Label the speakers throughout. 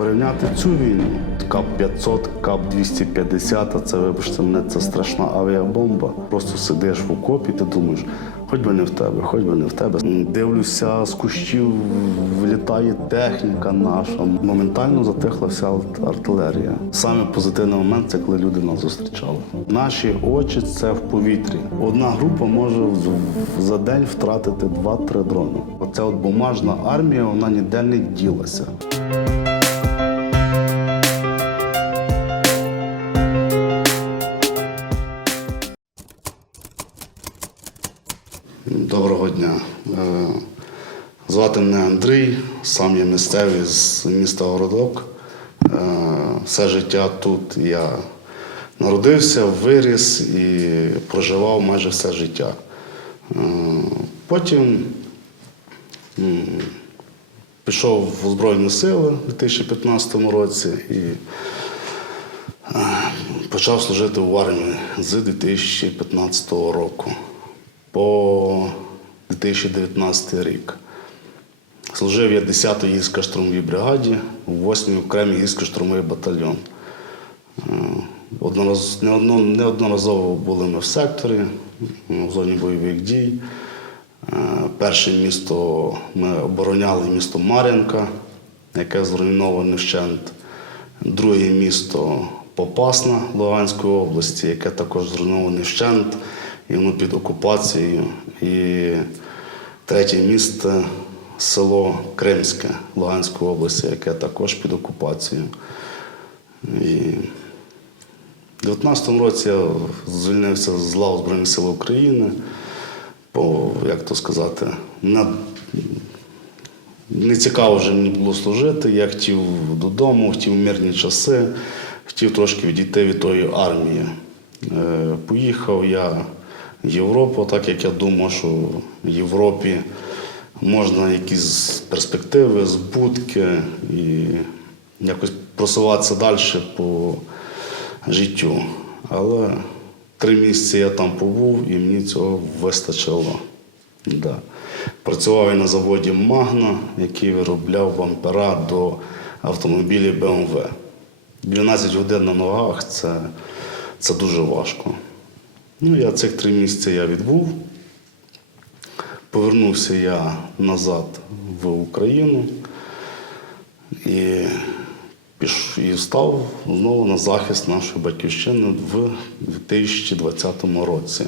Speaker 1: Порівняти цю війну, КАП-500, КАП-250, це, вибачте мене, це страшна авіабомба. Просто сидиш в окопі, ти думаєш, хоч би не в тебе, хоч би не в тебе. Дивлюся, з кущів вилітає техніка наша. Моментально затихла вся артилерія. Саме позитивний момент це коли люди нас зустрічали. Наші очі це в повітрі. Одна група може за день втратити 2-3 дрони. Оця от бумажна армія, вона ніде не ділася. Андрій, сам я місцевий з міста Городок. Е, Все життя тут я народився, виріс і проживав майже все життя. Е, Потім пішов в Збройні сили у 2015 році і е, почав служити в армії з 2015 року по 2019 рік. Служив я 10-й гірсько-штурмовій бригаді, в 8-й окремій гірсько-штурмовий батальйон. Е, Однораз, неодно- неодноразово були ми в секторі, в зоні бойових дій. Е, Перше місто ми обороняли місто Мар'янка, яке зруйноване вщент. Друге місто Попасна Луганської області, яке також зруйноване вщент, і воно під окупацією. І третє місто село Кримське Луганської області, яке також під окупацією. І у 2019 році я звільнився з лав Збройних сил України. По, як то сказати, на не цікаво вже мені було служити. Я хотів додому, хотів мирні часи, хотів трошки відійти від тої армії. Е, Поїхав я в Європу, так як я думав, що в Європі можна якісь перспективи, збутки і якось просуватися далі по життю. Але три місяці я там побув і мені цього вистачило. Да. Працював я на заводі Магна, який виробляв бампера до автомобілів BMW. 12 годин на ногах це, це дуже важко. Ну, я цих три місяці я відбув. Повернувся я назад в Україну і, і став знову на захист нашої батьківщини в 2020 році.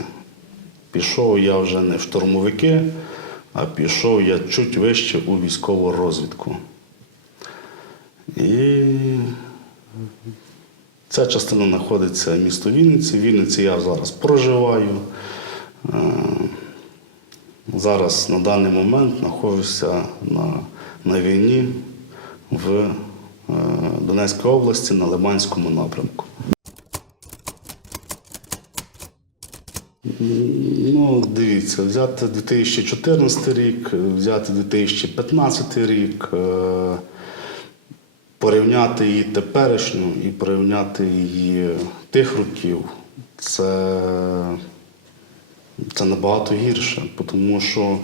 Speaker 1: Пішов я вже не в штурмовики, а пішов я чуть вище у військову розвідку. І ця частина знаходиться в місто Вінниці. В Вінниці я зараз проживаю. Зараз на даний момент знаходжуся на, на війні в е, Донецькій області на Лиманському напрямку. Ну, дивіться, взяти 2014 рік, взяти 2015 рік, е, порівняти її теперішню і порівняти її тих років, це, це набагато гірше, тому що е,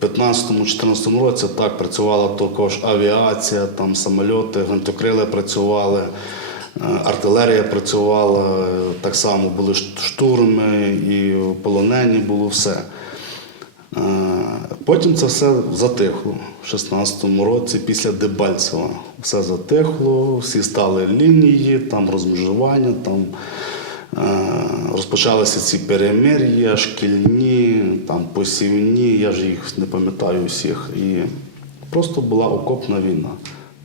Speaker 1: в 2015-2014 році так працювала також авіація, там самольоти, гвинтокрили працювали. Е, Артилерія працювала, так само були штурми, і полонені було все. Е, Потім це все затихло в 16-му році після Дебальцева. Все затихло, всі стали лінії, там розмежування, там розпочалися ці перемир'я, шкільні, там посівні, я ж їх не пам'ятаю всіх. І просто була окопна війна.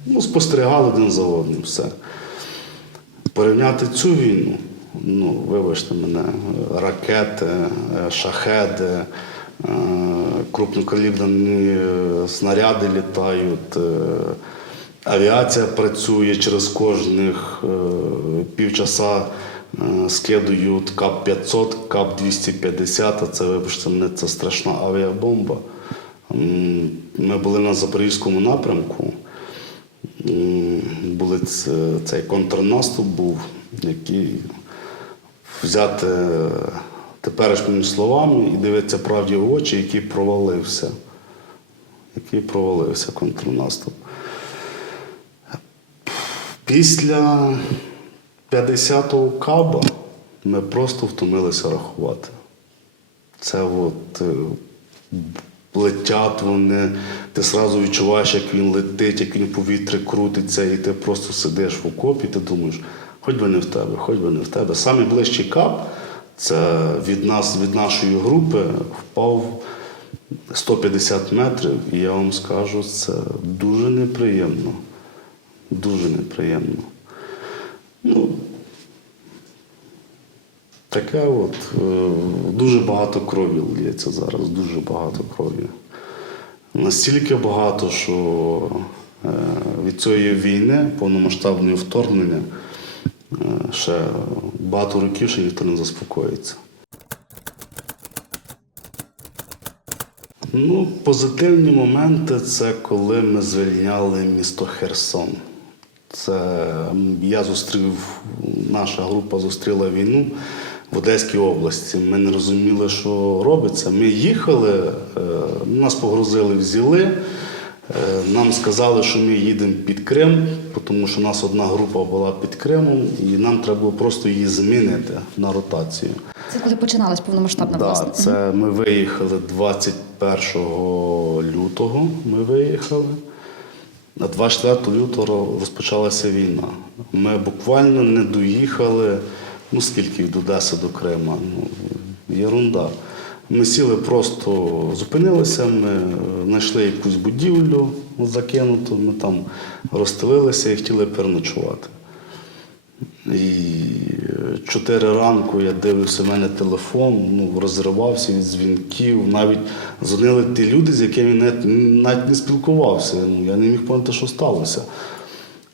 Speaker 1: Ну, спостерігали один за одним все порівняти цю війну, ну, вибачте мене, ракети, е, шахеди, е, крупнокаліберні е, снаряди літають, авіація працює через кожних півчаса. Е, Скидують КАП-500, КАП-250, а це, вибачте мене, це страшна авіабомба. Ми були на Запорізькому напрямку. Були цей контрнаступ був, який взяти теперішніми словами і дивитися правді в очі, який провалився. Який провалився контрнаступ. Після 50-го каба ми просто втомилися рахувати. Це от е, летять вони, ти одразу відчуваєш, як він летить, як він в повітрі крутиться, і ти просто сидиш в окопі, ти думаєш, хоч би не в тебе, хоч би не в тебе. Самий ближчий кап це від нас, від нашої групи, впав 150 метрів, і я вам скажу, це дуже неприємно. Дуже неприємно. Ну, Таке от е, дуже багато крові лється зараз, дуже багато крові. Настільки багато, що е, від цієї війни, повномасштабного вторгнення, е, ще багато років ще ніхто не заспокоїться. Ну, позитивні моменти це коли ми звільняли місто Херсон. Це я зустрів, наша група зустріла війну в Одеській області. Ми не розуміли, що робиться. Ми їхали, е, нас погрузили, взяли. Е, Нам сказали, що ми їдемо під Крим, тому що у нас одна група була під Кримом, і нам треба було просто її змінити на ротацію.
Speaker 2: Це коли починалась повномасштабна
Speaker 1: Да,
Speaker 2: власне.
Speaker 1: це ми виїхали 21 лютого. Ми виїхали. А 24 лютого розпочалася війна. Ми буквально не доїхали, ну скільки від Одеси до Крима. Ну, єрунда. Ми сіли просто зупинилися, ми знайшли якусь будівлю закинуту, ми там розстелилися і хотіли переночувати. І чотири ранку я дивлюся, в мене телефон ну, розривався від дзвінків. Навіть дзвонили ті люди, з якими навіть, навіть не спілкувався. Ну, я не міг поняти, що сталося.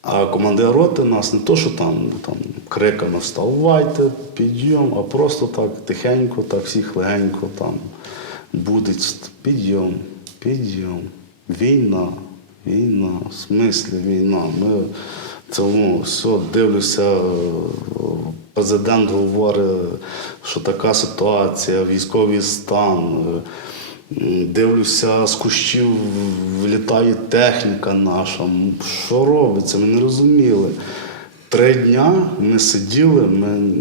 Speaker 1: А командир роти нас не то, що там, там криками вставайте, підйом, а просто так тихенько, так всіх легенько там будить підйом, підйом, війна, війна, в смислі війна. Ми ну, все дивлюся. е, Президент говорить, що така ситуація, військовий стан. е, Дивлюся, з кущів вилітає техніка наша. Що робиться? Ми не розуміли. Три дня ми сиділи, ми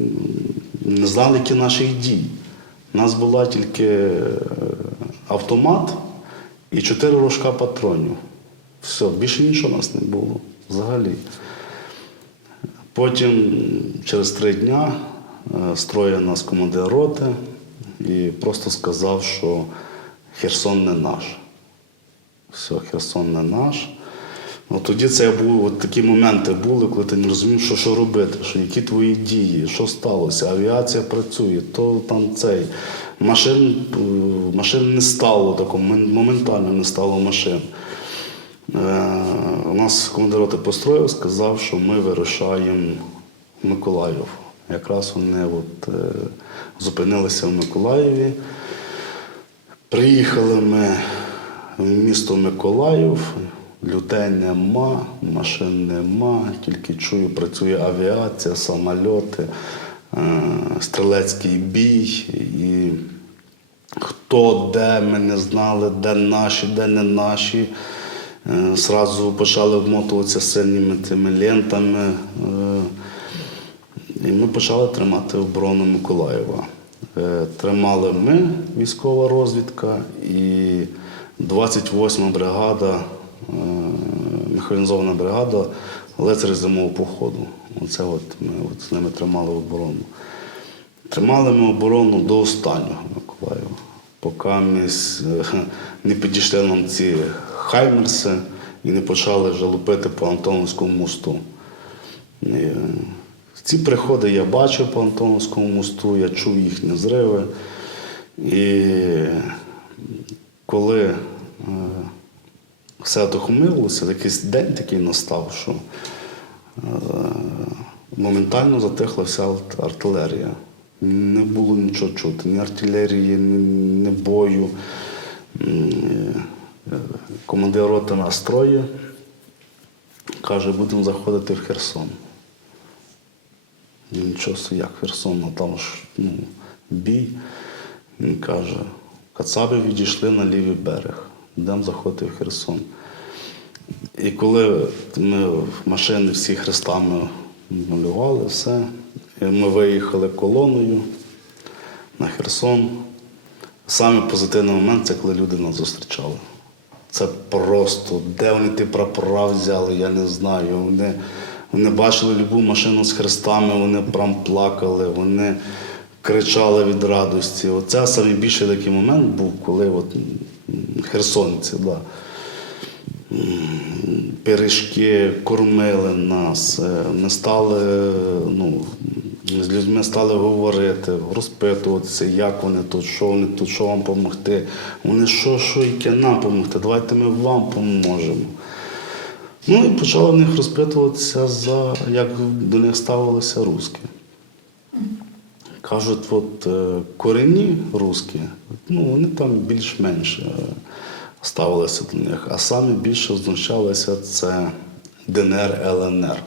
Speaker 1: не знали, які наші дії. У нас була тільки е, автомат і чотири рожка патронів. Все, більше нічого у нас не було взагалі. Потім через три дня е, строє нас командир роти і просто сказав, що Херсон не наш. Все, Херсон не наш. Ну, тоді це був, от такі моменти були, коли ти не розумів, що, що робити, що які твої дії, що сталося, авіація працює, то там цей. Машин, е, машин не стало такого, моментально не стало машин. Е, У нас командир роти построїв, сказав, що ми вирушаємо в Миколаїв. Якраз вони от, е, зупинилися в Миколаєві. Приїхали ми в місто Миколаїв, людей нема, машин нема, тільки чую, працює авіація, самольоти, е, стрілецький бій. І хто де, ми не знали, де наші, де не наші. Е, Зразу почали вмотуватися сильними тими лентами. е, І ми почали тримати оборону Миколаєва. Е, Тримали ми, військова розвідка, і 28 ма бригада, е, механізована бригада лицарі зимового походу. Оце от ми от з ними тримали оборону. Тримали ми оборону до останнього Миколаєва, поки ми не підійшли нам ці хаймерси і не почали жалупити по Антоновському мосту. Е, ці приходи я бачив по Антоновському мосту, я чув їхні зриви. І коли е, все отохомилося, якийсь день такий настав, що е, моментально затихла вся артилерія. Не було нічого чути, ні артилерії, ні бою. Командир роти нас троє. Каже, будемо заходити в Херсон. Нічого собі, як Херсон, ну там ж ну, бій. Він каже, кацаби відійшли на лівий берег, йдемо заходити в Херсон. І коли ми машини всі хрестами малювали, все, і ми виїхали колоною на Херсон. Самий позитивний момент це коли люди нас зустрічали. Це просто, де вони ті прапора взяли, я не знаю. Вони, вони бачили любу машину з хрестами, вони прям плакали, вони кричали від радості. Оце найбільший такий момент був, коли от, херсонці, да. Пиріжки кормили нас, е, ми стали, ну, з людьми стали говорити, розпитуватися, як вони тут, що вони тут, що вам допомогти. Вони що, що, яке нам допомогти, давайте ми вам поможемо. Ну і почали в них розпитуватися, за, як до них ставилися русські. Кажуть, от е, корінні русські, ну вони там більш-менш е, ставилися до них, а саме більше знущалися це ДНР, ЛНР.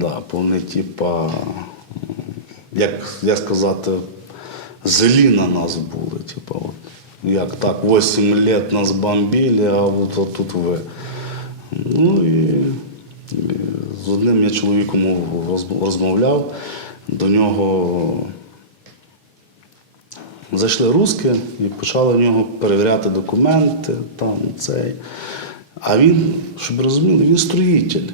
Speaker 1: Да, вони, типа, як, як сказати, злі на нас були. Типа, от, як так, 8 лет нас бомбили, а от, от тут ви. Ну і, і з одним я чоловіком розмовляв, до нього зайшли русські і почали в нього перевіряти документи, там цей. А він, щоб розуміли, він строїтель.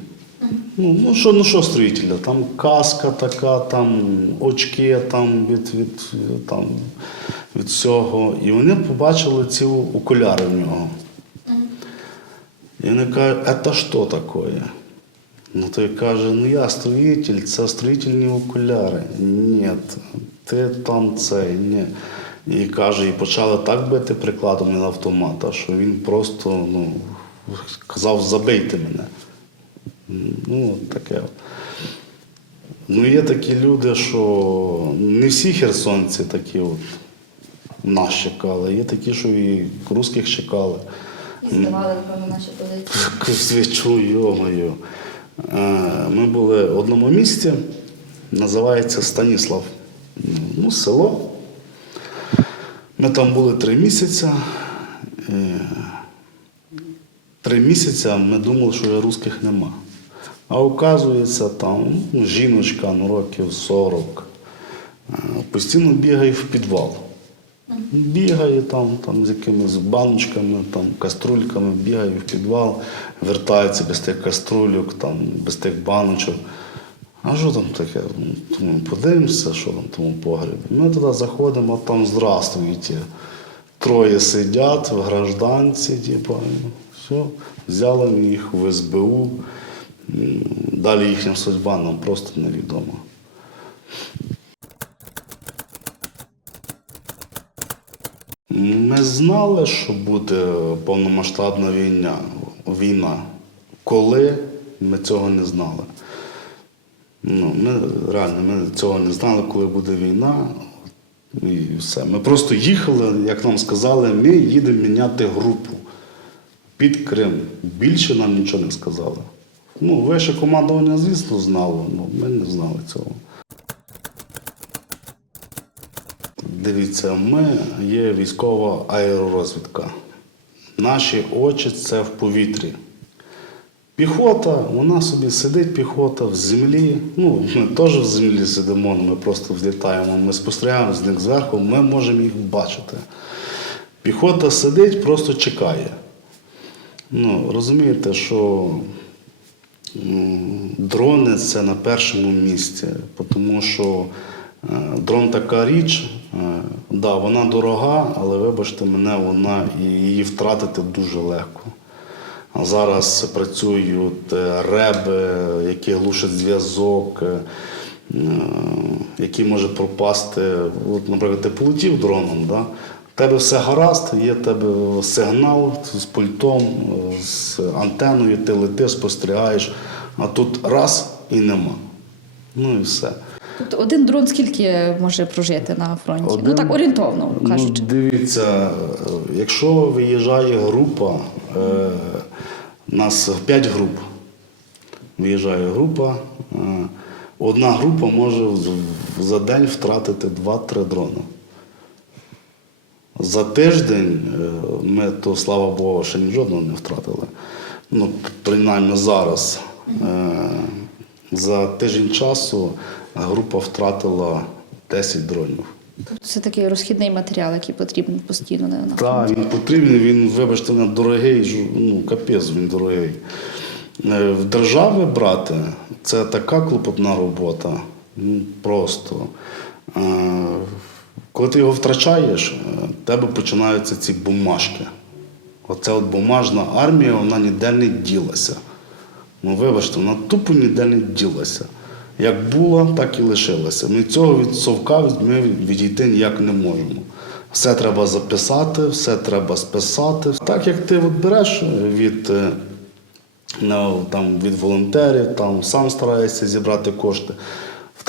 Speaker 1: Ну, ну що, ну що строїтеля? Там каска така, там очки там від, від, там, від всього. І вони побачили ці окуляри в нього. І вони кажуть, це що таке? Ну той каже, ну я строїтель, це строїтельні окуляри. Ні, ти там цей, ні. І каже, і почали так бити прикладом на автомата, що він просто ну, казав, забийте мене. Ну, таке. Ну, є такі люди, що не всі херсонці такі от нас чекали, є такі, що і русських чекали.
Speaker 2: І здавали, напевно, наші позиції.
Speaker 1: Свічу, йомою. Ми були в одному місті, називається Станіслав. Ну, село. Ми там були три місяці. Е, Три місяці ми думали, що русських нема. А оказується, там ну, жіночка ну, років 40 е, постійно бігає в підвал. Бігає там, там з якимись баночками, там, каструльками, бігає в підвал, вертається без тих каструльок, там, без тих баночок. А що там таке? Ну, Тому подивимося, що там в тому погребі. Ми туди заходимо, а там здравствуйте. Троє сидять в гражданці, типу, ну, все, взяли їх в СБУ. Далі їхня судьба нам просто невідома. Ми знали, що буде повномасштабна війна. війна. Коли ми цього не знали. Ну, ми реально ми цього не знали, коли буде війна. І все. Ми просто їхали, як нам сказали, ми їдемо міняти групу під Крим. Більше нам нічого не сказали. Ну, вище командування, звісно, знало, але ми не знали цього. Дивіться, ми є військова аеророзвідка. Наші очі це в повітрі. Піхота, вона собі сидить, піхота в землі. Ну, ми теж в землі сидимо, ми просто взлітаємо, ми спостерігаємо з них зверху, ми можемо їх бачити. Піхота сидить, просто чекає. Ну, розумієте, що дрони це на першому місці, тому що е, дрон така річ, е, да, вона дорога, але вибачте мене, вона її втратити дуже легко. Зараз працюють е, реби, які глушать зв'язок, які може пропасти. Наприклад, ти полетів дроном, да? Тебе все гаразд, є тебе сигнал з пультом, з антеною, ти летиш, спостерігаєш, а тут раз і нема. Ну і все.
Speaker 2: Тобто один дрон скільки може прожити на фронті? Ну так орієнтовно кажучи.
Speaker 1: Ну, дивіться, якщо виїжджає група, е, у нас 5 груп. Виїжджає група, е, одна група може за день втратити 2-3 дрони. За тиждень е, ми, то слава Богу, ще ні жодного не втратили. ну, принаймні зараз, е, за тиждень часу група втратила 10 дронів.
Speaker 2: Це такий розхідний матеріал, який потрібен постійно на на
Speaker 1: Так, він потрібен, він, вибачте, мене дорогий, ну, капець він дорогий. Е, В держави брати це така клопотна робота. Просто. Коли ти його втрачаєш, е, в тебе починаються ці бумажки. Оця от бумажна армія, вона ніде не ділася. Ну, вибачте, вона тупо ніде не ділася. Як була, так і лишилася. Ми цього від совка ми відійти ніяк не можемо. Все треба записати, все треба списати. Так як ти от береш від, ну, там, від волонтерів, там, сам стараєшся зібрати кошти.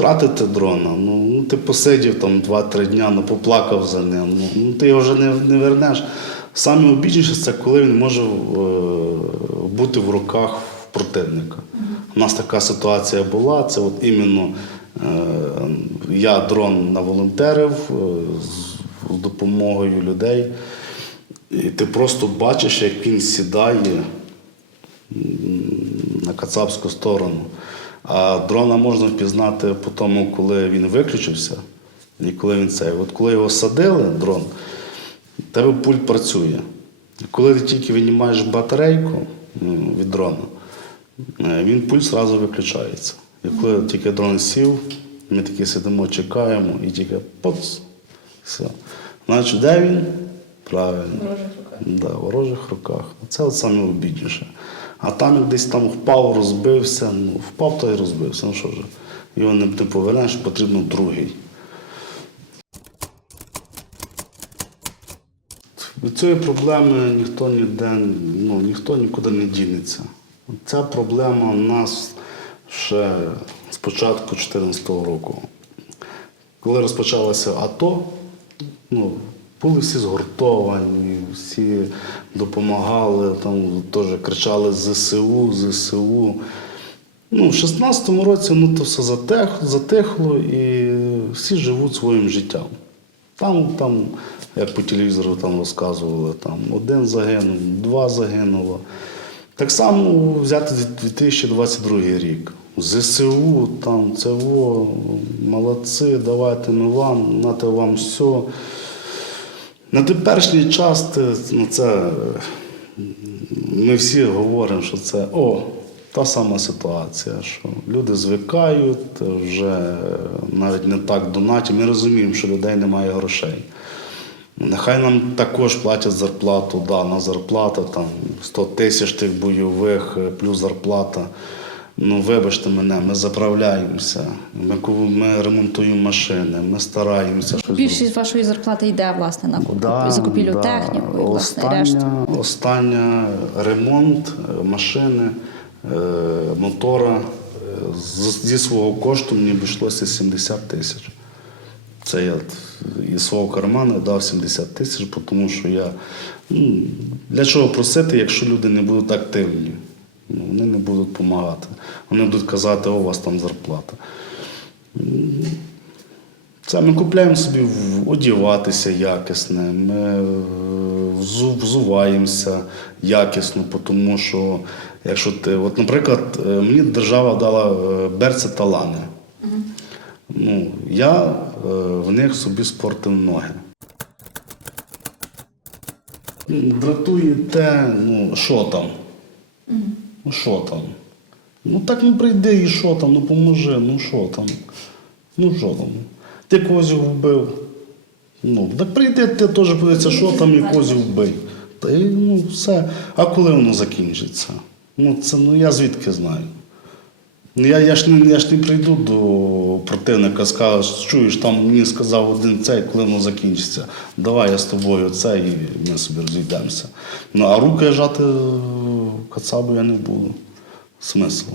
Speaker 1: Втратити дрона, ну, ну ти посидів там 2-3 дня, ну, поплакав за ним. Ну, ну ти його вже не, не вернеш. Саме обідніше це коли він може е, бути в руках противника. У нас така ситуація була. Це от іменно е, я дрон наволонтерив е, з, допомогою людей. І ти просто бачиш, як він сідає на кацапську сторону. А дрона можна впізнати по тому, коли він виключився, і коли він цей. От коли його садили, дрон, тебе пульт працює. І коли ти тільки винімаєш батарейку від дрона, е, він пульт одразу виключається. І коли тільки дрон сів, ми такі сидимо, чекаємо, і тільки поц, все. Значить, де він? Правильно. В ворожих Да, в ворожих руках. Це от саме обідніше. А там як десь там впав, розбився, ну впав то й розбився. Ну що ж, його не, не повернеш, потрібно другий. Від цієї проблеми ніхто ніде, ну, ніхто нікуди не дінеться. Ця проблема у нас ще з початку 2014 року. Коли розпочалося АТО, ну, були всі згуртовані, всі допомагали, там теж кричали ЗСУ, ЗСУ. Ну, в 16-му році ну, то все затих, затихло і всі живуть своїм життям. Там, там, як по телевізору там розказували, там один загинув, два загинуло. Так само взяти 2022 рік. ЗСУ, там це о, молодці, давайте ми вам, нате вам все. На теперішній час ну, це, ми всі говоримо, що це о, та сама ситуація, що люди звикають, вже навіть не так донатять. Ми розуміємо, що людей немає грошей. Нехай нам також платять зарплату, да, на зарплата там 100 тисяч тих бойових, плюс зарплата. Ну, вибачте мене, ми заправляємося, ми, ми ремонтуємо машини, ми стараємося щось
Speaker 2: Більшість вашої зарплати йде власне на
Speaker 1: Да,
Speaker 2: закупівлю
Speaker 1: да.
Speaker 2: техніку і власне решту.
Speaker 1: Остання, ремонт е, машини, е, мотора е, зі свого кошту мені обійшлося 70 тисяч. Це я із свого карману дав 70 тисяч, тому що я. Ну, для чого просити, якщо люди не будуть активні? Ну, Вони не будуть допомагати. Вони будуть казати, о, у вас там зарплата. Це ми купляємо собі одягатися якісне, ми е, взуваємося якісно, тому що якщо ти, от, наприклад, е, мені держава дала е, берці талани. Ну, я в них собі спортив ноги. Дратує те, ну, що там? Ну, що там? Ну так ну прийди і що там, ну поможи, ну що там? Ну що там? Ти когось вбив. Ну, так прийди, ти теж подивися, що там і когось вбив. Та й ну все. А коли воно закінчиться? Ну, це ну я звідки знаю. Ну, Я, я, ж не, я ж не прийду до противника, скажу, чуєш, там мені сказав один цей, коли воно закінчиться. Давай я з тобою це і ми собі розійдемося. Ну, а руки жати е, кацабу я не буду. Смисл.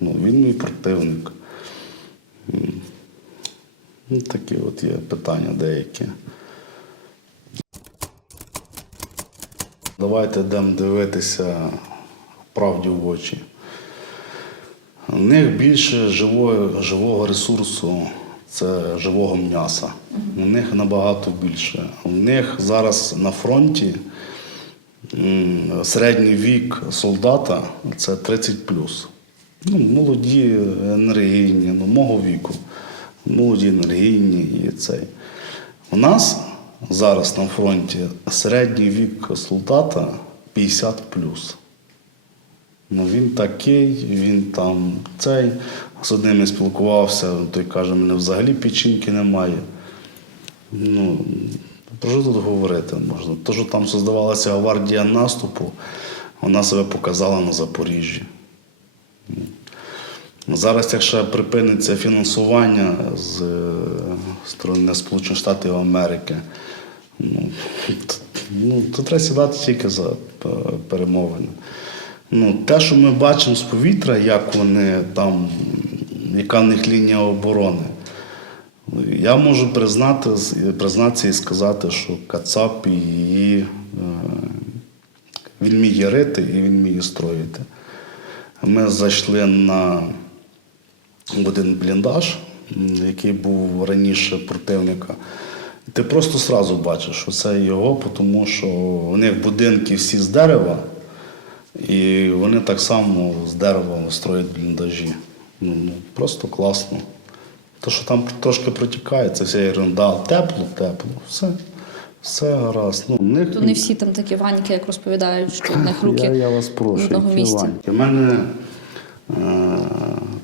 Speaker 1: Ну, він мій противник. Ну, такі от є питання деякі. Давайте йдемо дивитися правді в очі. У них більше живого, живого ресурсу це живого м'яса. У них набагато більше. У них зараз на фронті середній вік солдата це 30 Ну, молоді, енергійні, ну, мого віку. Молоді, енергійні і цей. У нас зараз на фронті середній вік солдата 50 Ну, він такий, він там цей. З одним я спілкувався, той каже, мене взагалі печінки немає. Ну, про що тут говорити можна? То, що там создавалася гвардія наступу, вона себе показала на Запоріжжі. Зараз, якщо припиниться фінансування з сторони Сполучених Штатів Америки, ну, то, ну, то треба сідати тільки за е, перемовини. Ну, те, що ми бачимо з повітря, як вони там, яка в них лінія оборони, я можу признати, признатися і сказати, що Кацап її, е, він вміє рити і він вміє строїти. Ми зайшли на один бліндаж, який був раніше противника. Ти просто сразу бачиш, що це його, тому що у них будинки всі з дерева, і вони так само з дерева строять бліндажі. Ну, ну, просто класно. То, що там трошки протікає, це вся ерунда. Тепло, тепло, все. Все гаразд. Ну, них,
Speaker 2: То не всі там такі ваньки, як розповідають, що в них руки
Speaker 1: я, я вас прошу. які ваньки? У мене е,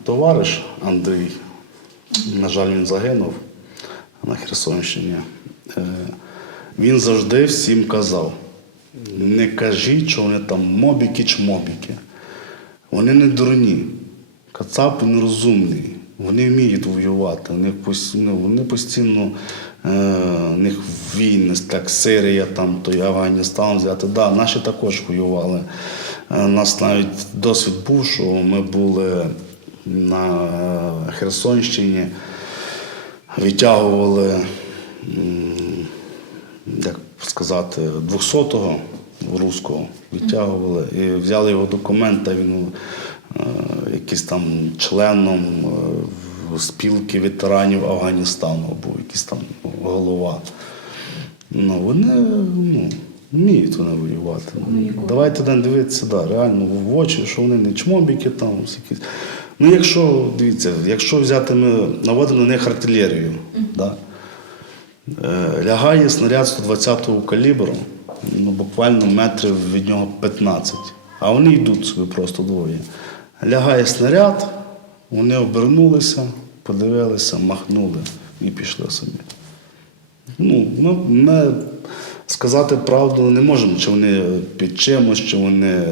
Speaker 1: товариш Андрій, на жаль, він загинув на Херсонщині. Е, він завжди всім казав: не кажіть, що вони там мобіки чи мобіки. Вони не дурні. Кацапи нерозумні. Вони вміють воювати. У них, пос- ну, вони постійно е, у них війни, так Сирія, там, той Афганістан взяти. Да, наші також воювали. Е, У нас навіть досвід був, що ми були на е, Херсонщині, витягували, як сказати, 200-го руського відтягували і взяли його документи, він е, якийсь там членом е, спілки ветеранів Афганістану був, якийсь там голова. Ну, вони ну, вміють вони воювати. Давайте не дивитися, да, реально в очі, що вони не чмобіки там. Якісь. Ну, якщо, дивіться, якщо взяти ми наводимо на них артилерію, да, Е, Лягає снаряд 120-го калібру, ну, буквально метрів від нього 15. А вони йдуть собі просто двоє. Лягає снаряд, вони обернулися, подивилися, махнули і пішли собі. Ну, ми, ми сказати правду не можемо, чи вони під чимось, чи вони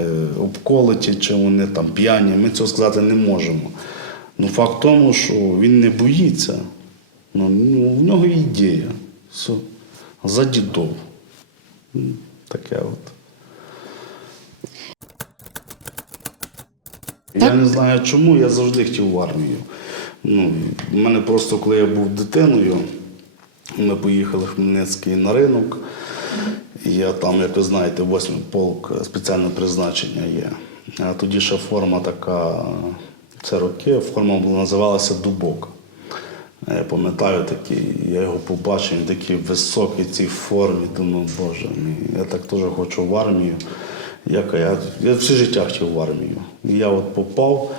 Speaker 1: обколоті, чи вони там п'яні. Ми цього сказати не можемо. Ну, факт тому, що він не боїться. Ну, ну, в нього ідея. За дідов. Таке от. Я не знаю чому, я завжди хотів в армію. Ну, в мене просто, коли я був дитиною, ми поїхали в Хмельницький на ринок. І я там, як ви знаєте, восьмий полк спеціальне призначення є. А тоді ще форма така, це роки, форма була, називалася Дубок. Я пам'ятаю такий, я його побачив, він такий високий цій формі. Думаю, боже мій, я так теж хочу в армію. Я, я, я все життя хотів в армію. Я от попав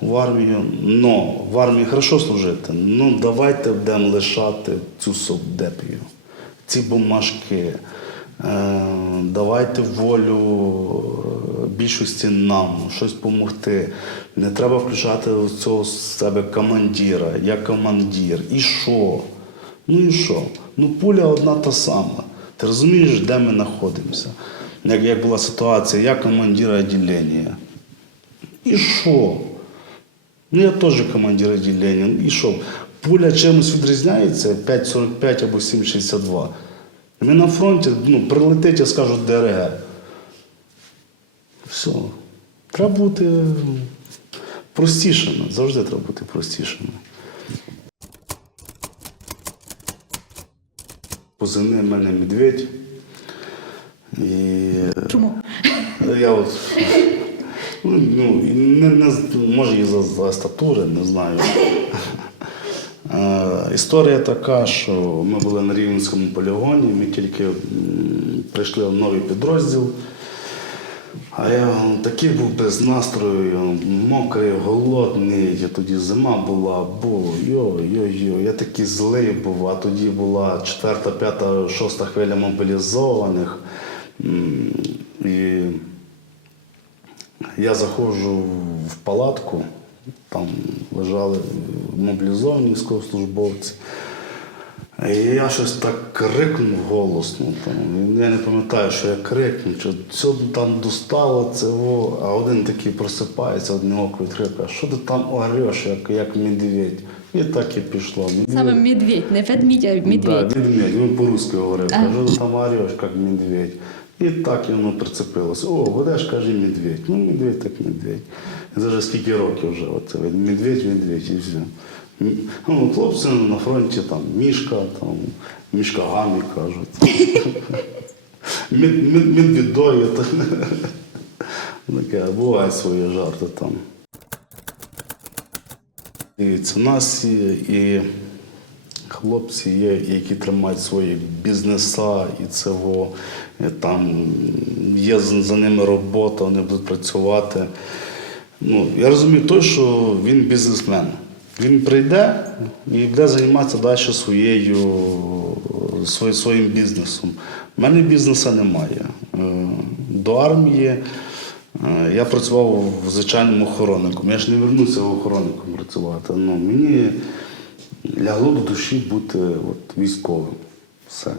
Speaker 1: в армію, но в армії хорошо служити. Ну давайте будемо лишати цю совдепію, ці бумажки. Е, давайте волю е, більшості нам, щось допомогти. Не треба включати в цього себе командира. Я командир. І що? Ну і що? Ну пуля одна та сама. Ти розумієш, де ми знаходимося? Як, як була ситуація, я командир відділення. І що? Ну, я теж командир відділення. І що? Пуля чимось відрізняється 5,45 або 7,62. Ми на фронті, ну, прилетить, я скажу ДРГ. Все. Треба бути простішими. Завжди треба бути простішими. Позивний в мене медведь. І
Speaker 2: Чому?
Speaker 1: я от, ну, ну, не, не, може і за, за статури, не знаю. Е, історія така, що ми були на Рівненському полігоні, ми тільки прийшли в новий підрозділ. А я такий був без настрою, мокрий, голодний. Тоді зима була, бо йо-йо-йо, я такий злий був, а тоді була четверта, п'ята, шоста хвиля мобілізованих. І я заходжу в палатку, там лежали мобілізовані військовослужбовці. І я щось так крикнув голосно. Там. Я не пам'ятаю, що я крикнув, чи все там достало це, о, а один такий просипається, одне око відкрив, що ти там ореш, як, як медведь. І так і пішло. Медведь.
Speaker 2: Саме медведь, не ведмідь, а медведь.
Speaker 1: Да, медведь, він по-русски говорив, каже, що ти там ореш, як медведь. І так і воно прицепилося. О, будеш, каже, медведь. Ну, медведь так медведь. І вже скільки років вже, оце, медведь, медведь і все. Ну, хлопці на фронті там мішка, там, мішка гамі кажуть. Мед- мед- Медвідої. та- Таке, бувають свої жарти там. Дивіться, у нас є і хлопці є, які тримають свої бізнеса, і це во, там є за за ними робота, вони будуть працювати. Ну, я розумію той, що він бізнесмен. Він прийде і буде займатися далі своєю, своє- своїм бізнесом. У мене бізнесу немає. Е, До армії е, я працював в звичайному охоронником. Я ж не вернуся охоронником працювати. Ну, мені лягло до душі бути от, військовим. Все.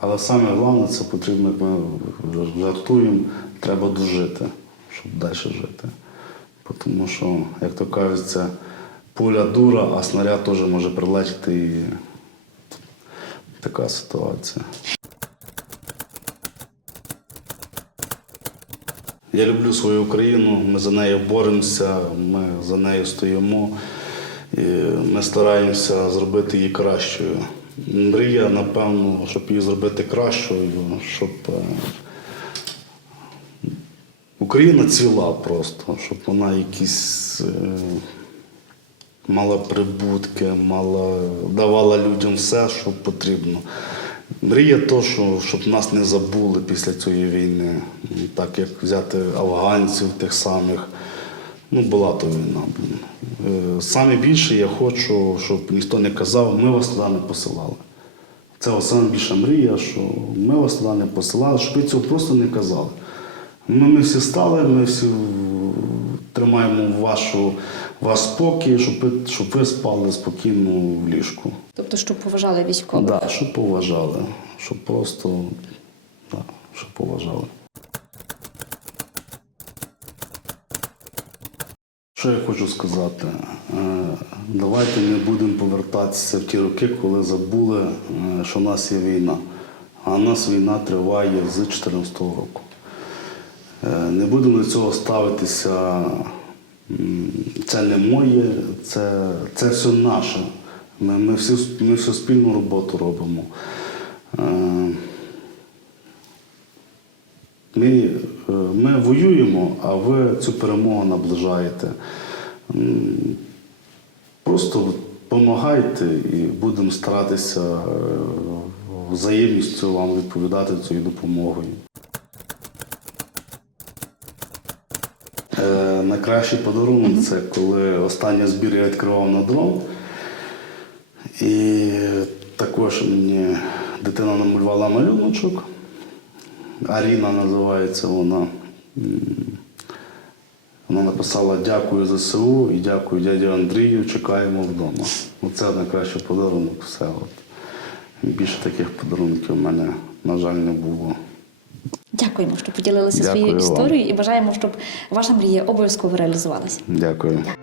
Speaker 1: Але саме головне, це потрібно, як ми жартуємо, треба дожити, щоб далі жити. Тому що, як то кажуть, це пуля дура, а снаряд теж може прилетіти і така ситуація. Я люблю свою Україну, ми за нею боремося, ми за нею стоїмо. І ми стараємося зробити її кращою. Мрія, напевно, щоб її зробити кращою, щоб е, Україна ціла просто, щоб вона якісь е, мала прибутки, мала, давала людям все, що потрібно. Мрія то, що, щоб нас не забули після цієї війни, так як взяти афганців тих самих. Ну, була то війна. Е, Саме більше я хочу, щоб ніхто не казав, ми вас туди не посилали. Це от саме більша мрія, що ми вас туди не посилали, щоб ви цього просто не казали. Ми, ми всі стали, ми всі тримаємо вашу, ваш спокій, щоб ви, щоб ви спали спокійно в ліжку.
Speaker 2: Тобто, щоб поважали військових.
Speaker 1: Да, щоб поважали, щоб просто да, щоб поважали. Що я хочу сказати? Е, Давайте не будемо повертатися в ті роки, коли забули, е, що в нас є війна. А у нас війна триває з 2014 року. Е, Не будемо до цього ставитися. Це не моє, це, це все наше. Ми, ми, всі, ми всю спільну роботу робимо. Е, Ми, е, ми воюємо, а ви цю перемогу наближаєте. Просто допомагайте і будемо старатися взаємністю вам відповідати цією допомогою. Е, найкращий подарунок це коли останній збір я відкривав на дрон. І також мені дитина намалювала малюночок. Аріна називається вона. Вона написала дякую ЗСУ і дякую дяді Андрію, чекаємо вдома. Оце найкращий подарунок. Все. От. Більше таких подарунків у мене, на жаль, не було.
Speaker 2: Дякуємо, що поділилися
Speaker 1: Дякую
Speaker 2: своєю
Speaker 1: вам.
Speaker 2: історією і бажаємо, щоб ваша мрія обов'язково реалізувалася.
Speaker 1: Дякую.
Speaker 2: Дякую.